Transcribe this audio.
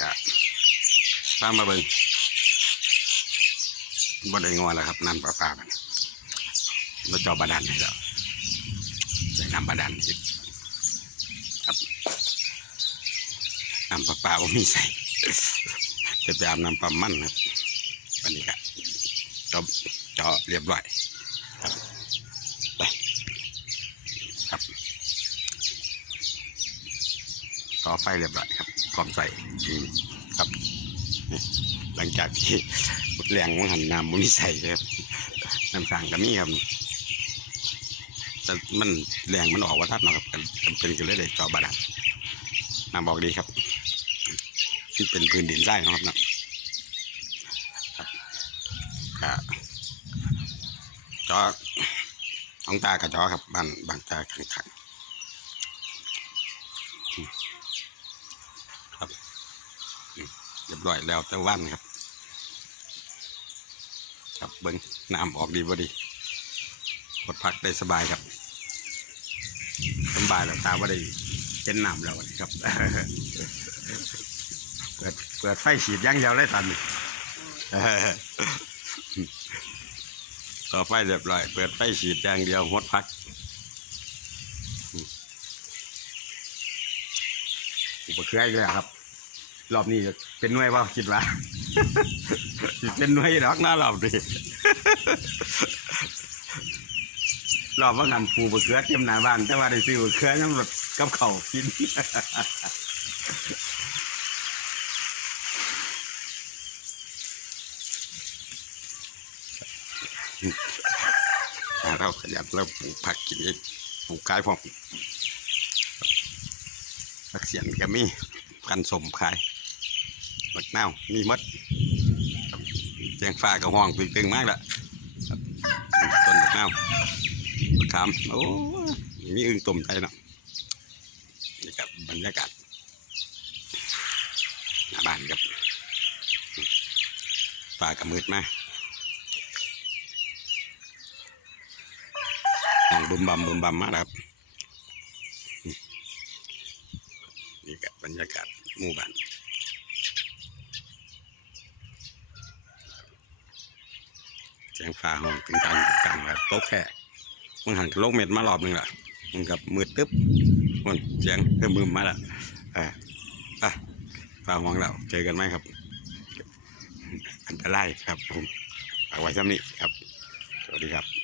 กะตามมาเบิงบ่ได้งอแล้วครับน้ำประปามันเราเจอบาดาลให้แล้วใส่น้ำบาดาลอีกครับน้ำประปาผมมีใส่จะไปอาบน้ำปั๊มมันครับวันนี้ก็จบเจาะเรียบร้อยครับไปครับ ต่อไฟเรียบร้อยครับพร้อมใส่ครับหลังจากที่หมดแรงมันหันน้ำมันมีใส่ครับน้ำสั่งก็มีครับแต่มันแรงมันออกว่าทัดนะครับเป็นก็เลยได้เจาะบาดาลน้ำบอกดีครับที่เป็นพื้นดินทรายเนะครับเนาะก็จอของตากับจอครับบ้านบานตาขังขังอืมครับอืมเรีย บร้อยแล้วแต่วันครับ ครับเบิ้งน้ำออกดีบ่ดีกดพักได้สบายครับสบายแล้วตาว่ได้เห็นน้ำแล้วครับเปิดเปิดไฟฉีดย่างเดียวเลยตันนี่ต่อไฟเรียบร้อย เปิดไฟฉีดย่างเดียวหดพักอุปเครื่องเลยครับ รอบนี้เป็นหน่วยว่าคิดว่าเป็นหน่วยดอกหน้ารอบนี้รอบว่างันปูบะเขือเต็มหน้าบ้าน แต่ว่าได้ซื้อบะเขือยังรถกับเขากินเราขยันเราปลูกผักกินเองปลูกขายพร้อมผักเสียนก็มีกันสมขาย บักนาวมีมดแจงฟ้าก็ห้องตึงตึงมากละต้นบักนาวบักขามโอ้มีอึ่งต้มใจเนาะนี่ครับบรรยากาศหน้าบ้านครับฟ้าก็มืดมากห่างบึมบัมบึมบัมมากนะครับนี่กับบรรยากาศหมู่บ้าน แสงฟ้าห้องกลางกลางกลางแบบโต๊ะแค่มันหันโลกเม็ดมารอบหนึ่งละมันกับมือตึ๊บมันเสียงเพิ่มมืมมาละอะอะฟ้าห้องเราเจอกันไหมครับ อันตรายครับผมฝากไว้ซ้ำนี้ครับ สวัสดีครับ